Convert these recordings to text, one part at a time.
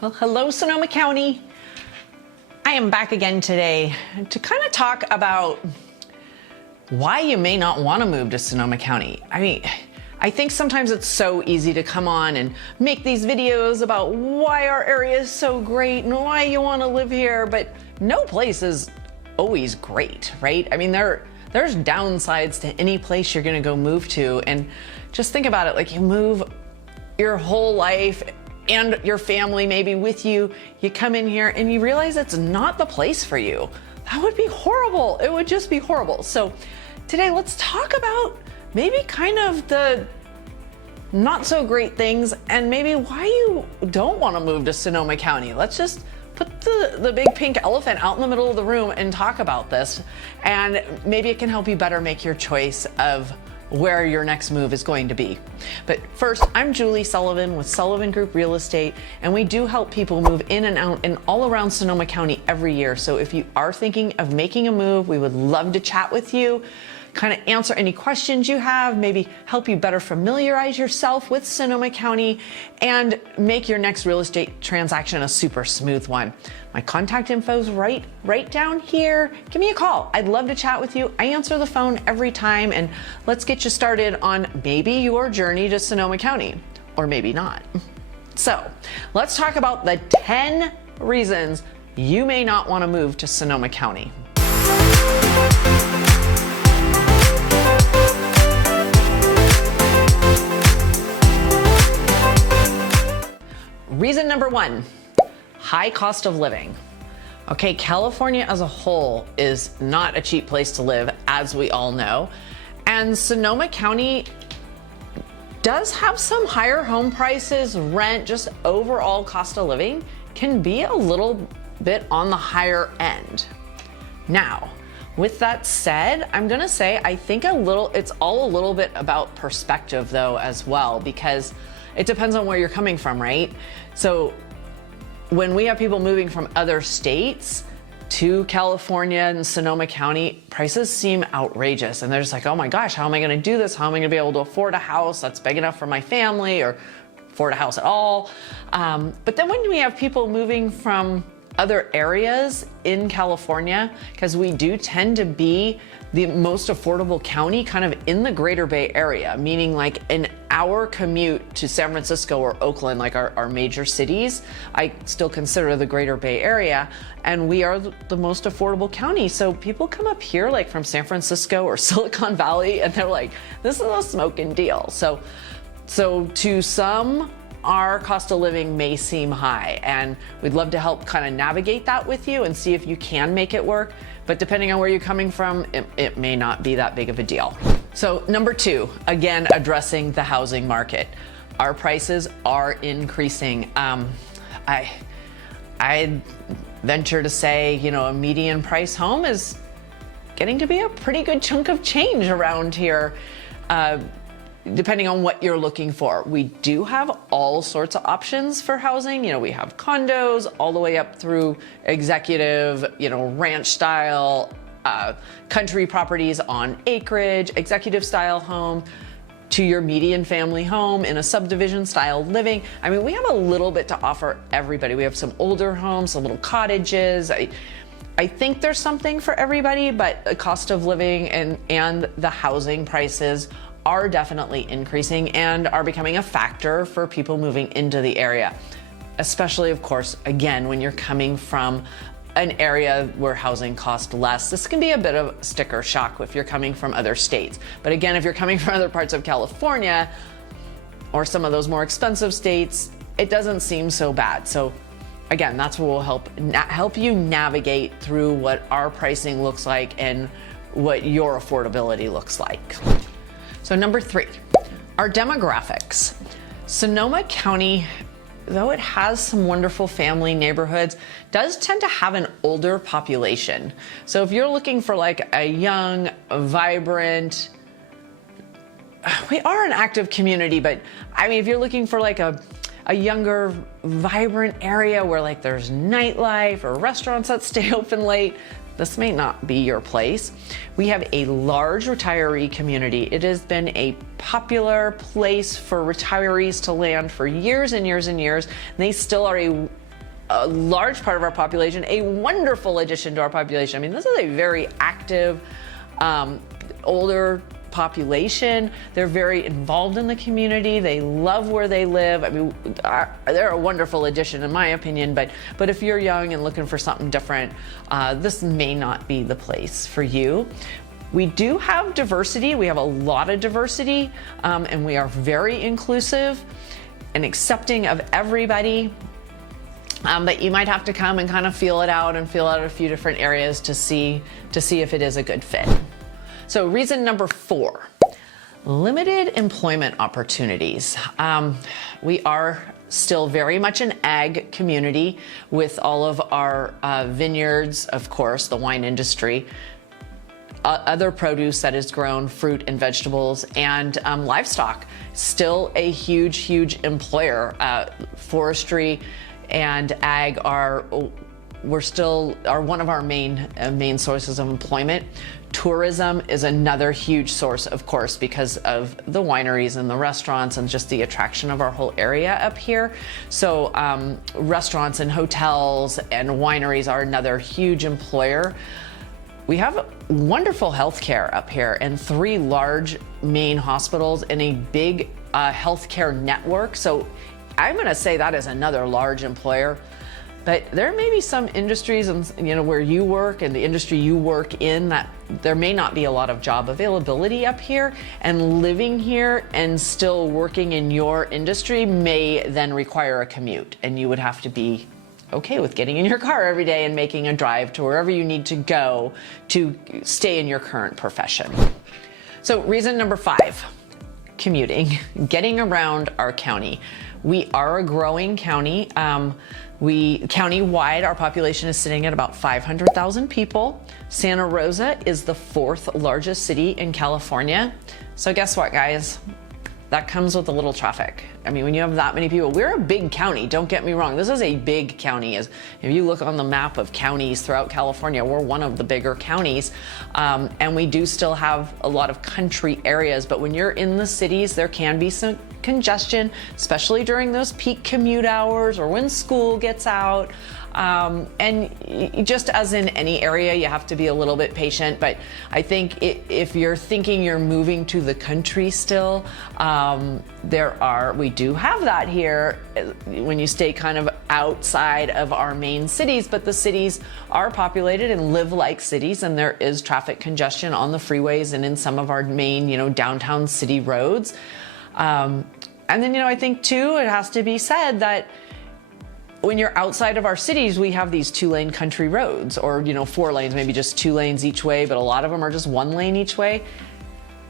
Well, hello, Sonoma County. I am back again today to kind of talk about why you may not want to move to Sonoma County. I think sometimes it's so easy to come on and make these videos about why our area is so great and why you want to live here, but no place is always great, right? There's downsides to any place you're going to go move to, and just think about it, like you move your whole life and your family maybe with you, you come in here and you realize it's not the place for you. That would be horrible. It would just be horrible. So today let's talk about maybe kind of the not so great things and maybe why you don't want to move to Sonoma County. Let's just put the big pink elephant out in the middle of the room and talk about this, and maybe it can help you better make your choice of where your next move is going to be. But first, I'm Julie Sullivan with Sullivan Group Real Estate, and we do help people move in and out and all around Sonoma County every year. So if you are thinking of making a move, we would love to chat with you, kind of answer any questions you have, maybe help you better familiarize yourself with Sonoma County and make your next real estate transaction a super smooth one. My contact info is right down here. Give me a call. I'd love to chat with you. I answer the phone every time, and let's get you started on maybe your journey to Sonoma County, or maybe not. So let's talk about the 10 reasons you may not want to move to Sonoma County. Reason number one, high cost of living. Okay, California as a whole is not a cheap place to live, as we all know. And Sonoma County does have some higher home prices, rent, just overall cost of living can be a little bit on the higher end. Now, with that said, I'm gonna say I think it's all a little bit about perspective though as well, because it depends on where you're coming from, right? So when we have people moving from other states to California and Sonoma County, prices seem outrageous. And they're just like, oh my gosh, how am I gonna do this? How am I gonna be able to afford a house that's big enough for my family or afford a house at all? But then when we have people moving from other areas in California, because we do tend to be the most affordable county kind of in the Greater Bay Area, meaning like an hour commute to San Francisco or Oakland, like our major cities, I still consider the Greater Bay Area, and we are the most affordable county. So people come up here like from San Francisco or Silicon Valley, and they're like, this is a smoking deal. So to some, our cost of living may seem high, and we'd love to help kind of navigate that with you and see if you can make it work. But depending on where you're coming from, it may not be that big of a deal. So number two, again, addressing the housing market. Our prices are increasing. I venture to say, a median price home is getting to be a pretty good chunk of change around here. Depending on what you're looking for. We do have all sorts of options for housing. We have condos all the way up through executive, ranch style, country properties on acreage, executive style home, to your median family home in a subdivision style living. We have a little bit to offer everybody. We have some older homes, some little cottages. I think there's something for everybody, but the cost of living and the housing prices are definitely increasing and are becoming a factor for people moving into the area. Especially, of course, again, when you're coming from an area where housing costs less. This can be a bit of sticker shock if you're coming from other states. But again, if you're coming from other parts of California or some of those more expensive states, it doesn't seem so bad. So again, that's what will help you navigate through what our pricing looks like and what your affordability looks like. So number three, our demographics. Sonoma County, though it has some wonderful family neighborhoods, does tend to have an older population. So if you're looking for like a young, vibrant, we are an active community, but if you're looking for like a younger, vibrant area where like there's nightlife or restaurants that stay open late, this may not be your place. We have a large retiree community. It has been a popular place for retirees to land for years and years and years. And they still are a a large part of our population, a wonderful addition to our population. I mean, this is a very active, older population. They're very involved in the community. They love where they live. I mean, they're a wonderful addition in my opinion, but if you're young and looking for something different, this may not be the place for you. We do have diversity. We have a lot of diversity, and we are very inclusive and accepting of everybody. But you might have to come and kind of feel it out and feel out a few different areas to see if it is a good fit. So reason number 4, limited employment opportunities. We are still very much an ag community with all of our vineyards, of course, the wine industry, other produce that is grown, fruit and vegetables, and livestock. Still a huge employer. Forestry and ag are one of our main sources of employment. Tourism is another huge source, of course, because of the wineries and the restaurants and just the attraction of our whole area up here. So restaurants and hotels and wineries are another huge employer. We have wonderful healthcare up here and 3 large main hospitals and a big healthcare network. So I'm going to say that is another large employer. But there may be some industries, and where you work and the industry you work in, that there may not be a lot of job availability up here, and living here and still working in your industry may then require a commute, and you would have to be okay with getting in your car every day and making a drive to wherever you need to go to stay in your current profession. So reason number 5, commuting, getting around our county. We are a growing county. County-wide, our population is sitting at about 500,000 people. Santa Rosa is the 4th largest city in California. So guess what, guys? That comes with a little traffic. I mean, when you have that many people, we're a big county, don't get me wrong. This is a big county. If you look on the map of counties throughout California, we're one of the bigger counties. And we do still have a lot of country areas, but when you're in the cities, there can be some congestion, especially during those peak commute hours or when school gets out. And just as in any area, you have to be a little bit patient. But I think if you're thinking you're moving to the country still, we do have that here when you stay kind of outside of our main cities, but the cities are populated and live like cities, and there is traffic congestion on the freeways and in some of our main, downtown city roads. And then, I think too, it has to be said that when you're outside of our cities, we have these 2-lane country roads, or 4 lanes, maybe just 2 lanes each way, but a lot of them are just 1 lane each way.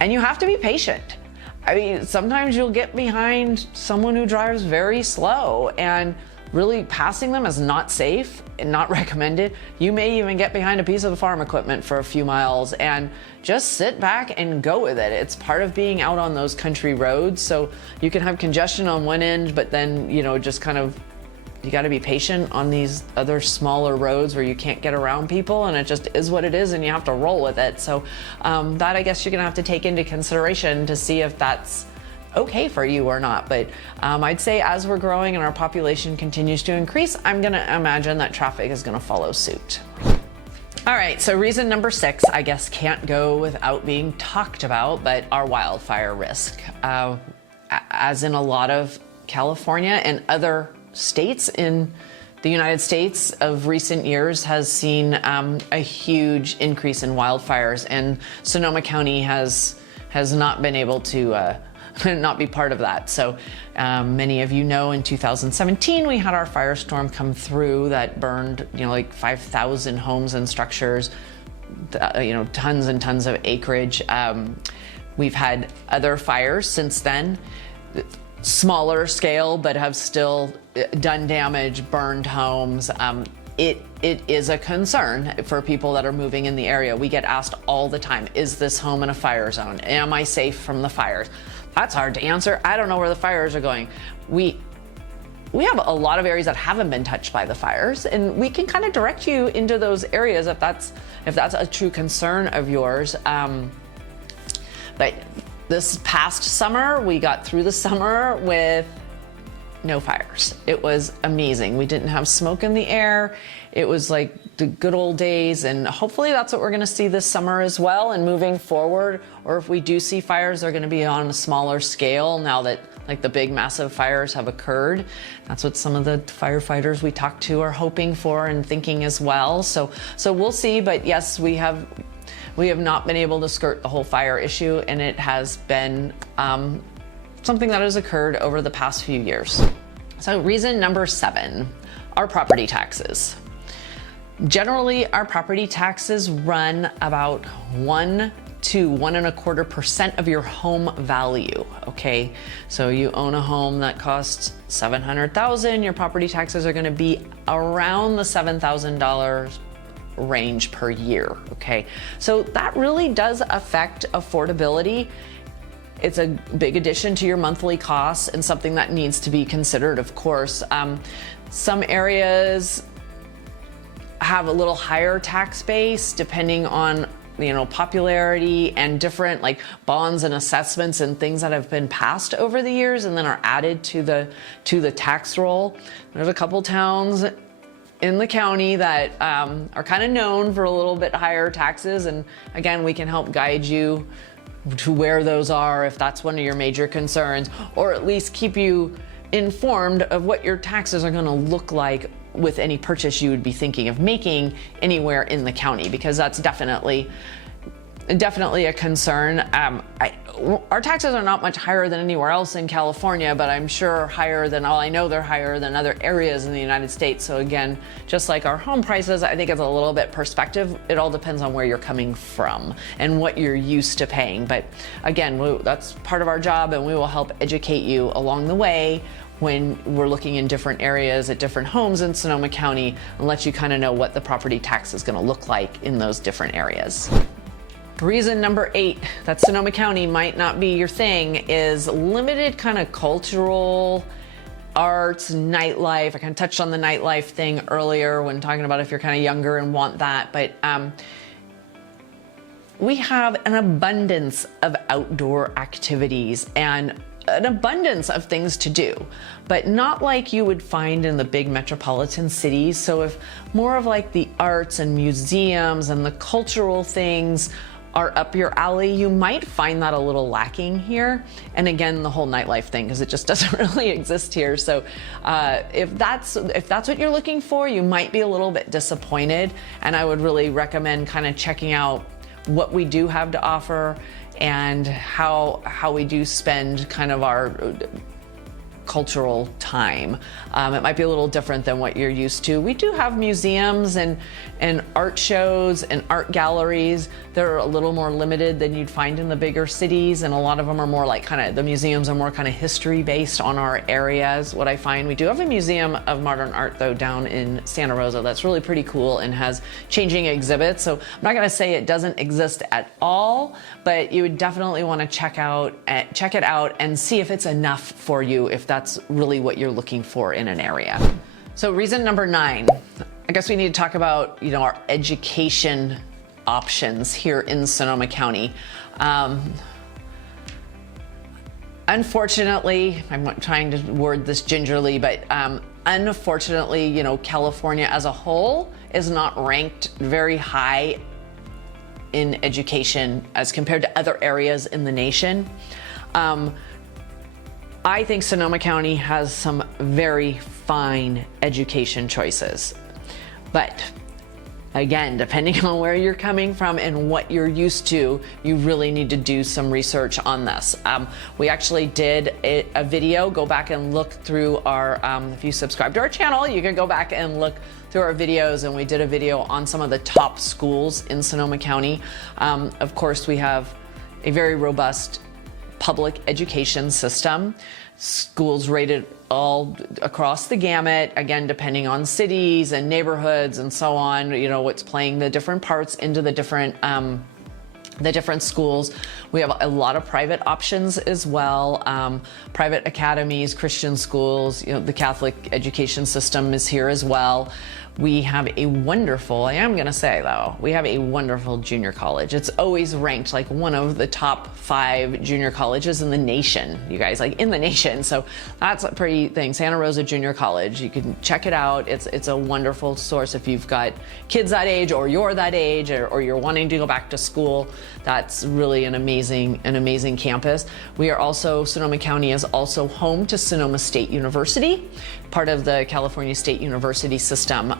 And you have to be patient. I mean, sometimes you'll get behind someone who drives very slow, and really passing them is not safe and not recommended. You may even get behind a piece of farm equipment for a few miles, and just sit back and go with it. It's part of being out on those country roads. So you can have congestion on one end, but then, just kind of, you got to be patient on these other smaller roads where you can't get around people, and it just is what it is, and you have to roll with it. So that, I guess, you're gonna have to take into consideration to see if that's okay for you or not. But I'd say as we're growing and our population continues to increase, I'm gonna imagine that traffic is gonna follow suit. All right, so reason number 6, I guess, can't go without being talked about, but our wildfire risk. As in a lot of California and other states in the United States of recent years has seen a huge increase in wildfires, and Sonoma County has not been able to not be part of that. So many of you know, in 2017 we had our firestorm come through that burned like 5,000 homes and structures, tons and tons of acreage. We've had other fires since then, smaller scale, but have still done damage, burned homes. It is a concern for people that are moving in the area. We get asked all the time, is this home in a fire zone? Am I safe from the fires? That's hard to answer. I don't know where the fires are going. We have a lot of areas that haven't been touched by the fires, and we can kind of direct you into those areas if that's a true concern of yours. But this past summer, we got through the summer with no fires. It was amazing. We didn't have smoke in the air. It was like the good old days, and hopefully that's what we're going to see this summer as well and moving forward. Or if we do see fires, they're going to be on a smaller scale now that like the big massive fires have occurred. That's what some of the firefighters we talked to are hoping for and thinking as well. So we'll see, but yes, we have not been able to skirt the whole fire issue, and it has been something that has occurred over the past few years. So reason number 7, our property taxes. Generally, our property taxes run about 1 to 1.25% of your home value. Okay, so you own a home that costs $700,000, your property taxes are going to be around the $7,000 range per year. Okay, so that really does affect affordability. It's a big addition to your monthly costs and something that needs to be considered, of course. Some areas have a little higher tax base depending on popularity and different like bonds and assessments and things that have been passed over the years and then are added to the tax roll. There's a couple towns in the county that are kind of known for a little bit higher taxes, and again, we can help guide you to where those are if that's one of your major concerns, or at least keep you informed of what your taxes are going to look like with any purchase you would be thinking of making anywhere in the county, because that's definitely a concern. Our taxes are not much higher than anywhere else in California, but I'm sure I know they're higher than other areas in the United States. So again, just like our home prices, I think it's a little bit perspective. It all depends on where you're coming from and what you're used to paying. But again, that's part of our job, and we will help educate you along the way when we're looking in different areas at different homes in Sonoma County, and let you kind of know what the property tax is going to look like in those different areas. Reason number 8 that Sonoma County might not be your thing is limited kind of cultural arts, nightlife. I kind of touched on the nightlife thing earlier when talking about if you're kind of younger and want that, but we have an abundance of outdoor activities and an abundance of things to do, but not like you would find in the big metropolitan cities. So if more of like the arts and museums and the cultural things are up your alley, you might find that a little lacking here. And again, the whole nightlife thing, because it just doesn't really exist here. So if that's what you're looking for, you might be a little bit disappointed. And I would really recommend kind of checking out what we do have to offer and how we do spend kind of our cultural time. It might be a little different than what you're used to. We do have museums and art shows and art galleries. They're a little more limited than you'd find in the bigger cities, and a lot of them are more like the museums are more kind of history based on our areas. What I find, we do have a museum of modern art though down in Santa Rosa that's really pretty cool and has changing exhibits. So I'm not going to say it doesn't exist at all, but you would definitely want to check it out and see if it's enough for you, if that's really what you're looking for in an area. So reason number 9, I guess we need to talk about our education options here in Sonoma County. Unfortunately, I'm trying to word this gingerly, but unfortunately, California as a whole is not ranked very high in education as compared to other areas in the nation. I think Sonoma County has some very fine education choices, but again, depending on where you're coming from and what you're used to, you really need to do some research on this. We actually did a video. Go back and look through our, if you subscribe to our channel, you can go back and look through our videos, and we did a video on some of the top schools in Sonoma County. Of course, we have a very robust public education system. Schools rated all across the gamut, again, depending on cities and neighborhoods and so on, what's playing the different parts into the different schools. We have a lot of private options as well, private academies, Christian schools, the Catholic education system is here as well. We have a wonderful, I am going to say though, we have a wonderful junior college. It's always ranked like one of the top 5 junior colleges in the nation, you guys, like in the nation. So that's a pretty thing. Santa Rosa Junior College, you can check it out. It's a wonderful source if you've got kids that age, or you're that age, or you're wanting to go back to school. That's really an amazing campus. We are also, Sonoma County is also home to Sonoma State University, part of the California State University system.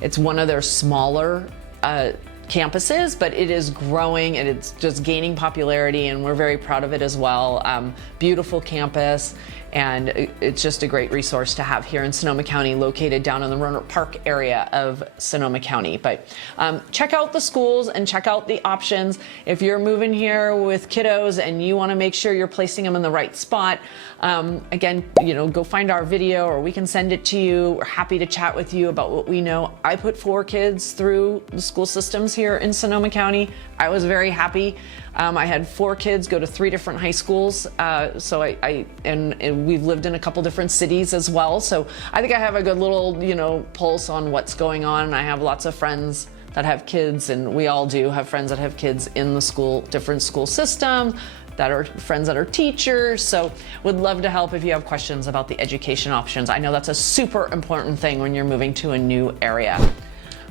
It's one of their smaller campuses, but it is growing and it's just gaining popularity, and we're very proud of it as well. Beautiful campus, and it's just a great resource to have here in Sonoma County, located down in the Roanoke Park area of Sonoma County. But check out the schools and check out the options. If you're moving here with kiddos and you want to make sure you're placing them in the right spot, again, go find our video, or we can send it to you. We're happy to chat with you about what we know. I put 4 kids through the school systems here in Sonoma County. I was very happy. I had 4 kids go to 3 different high schools. So and we've lived in a couple different cities as well. So I think I have a good little, pulse on what's going on. I have lots of friends that have kids, and we all do have friends that have kids in the different school systems, that are friends that are teachers. So would love to help if you have questions about the education options. I know that's a super important thing when you're moving to a new area.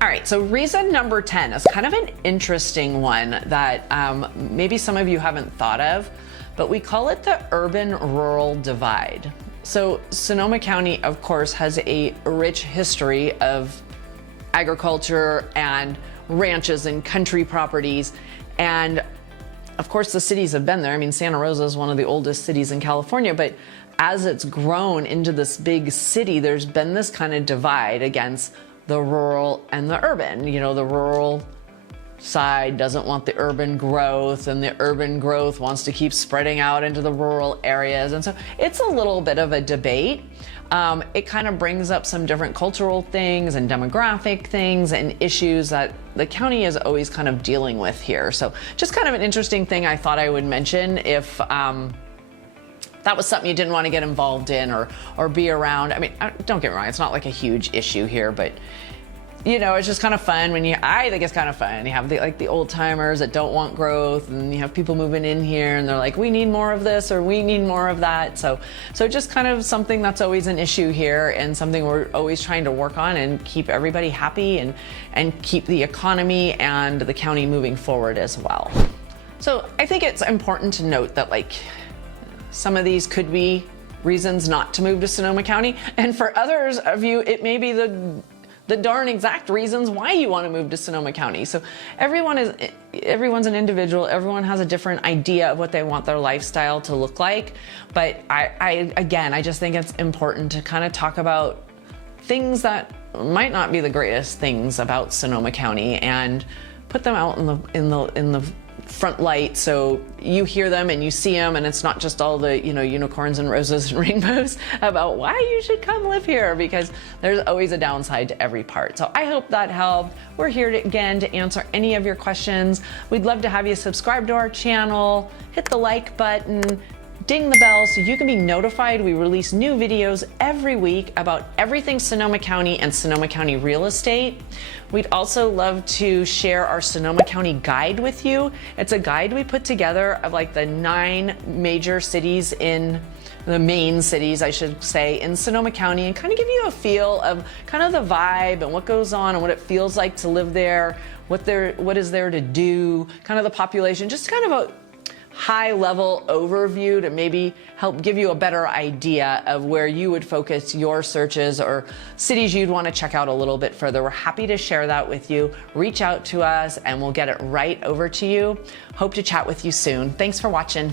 All right, so reason number 10 is kind of an interesting one that maybe some of you haven't thought of, but we call it the urban-rural divide. So Sonoma County, of course, has a rich history of agriculture and ranches and country properties, and of course the cities have been there. I mean, Santa Rosa is one of the oldest cities in California, but as it's grown into this big city, there's been this kind of divide against the rural and the urban. The rural side doesn't want the urban growth, and the urban growth wants to keep spreading out into the rural areas. And so it's a little bit of a debate. It kind of brings up some different cultural things and demographic things and issues that the county is always kind of dealing with here. So just kind of an interesting thing I thought I would mention if that was something you didn't want to get involved in or be around. I mean, don't get me wrong, it's not like a huge issue here, but it's just kind of fun I think it's kind of fun. You have the old timers that don't want growth, and you have people moving in here and they're like, we need more of this or we need more of that. So just kind of something that's always an issue here, and something we're always trying to work on and keep everybody happy and keep the economy and the county moving forward as well. So I think it's important to note that some of these could be reasons not to move to Sonoma County, and for others of you, it may be the darn exact reasons why you want to move to Sonoma County. So everyone's an individual. Everyone has a different idea of what they want their lifestyle to look like. But I just think it's important to kind of talk about things that might not be the greatest things about Sonoma County and put them out in the front light, so you hear them and you see them, and it's not just all the unicorns and roses and rainbows about why you should come live here, because there's always a downside to every part. So I hope that helped. We're here again to answer any of your questions. We'd love to have you subscribe to our channel, hit the like button, ding the bell so you can be notified. We release new videos every week about everything Sonoma County and Sonoma County real estate. We'd also love to share our Sonoma County guide with you. It's a guide we put together of the 9 major cities in the main cities, I should say, in Sonoma County, and kind of give you a feel of kind of the vibe and what goes on and what it feels like to live there, what is there to do, kind of the population, just kind of a high-level overview to maybe help give you a better idea of where you would focus your searches or cities you'd want to check out a little bit further. We're happy to share that with you. Reach out to us and we'll get it right over to you. Hope to chat with you soon. Thanks for watching.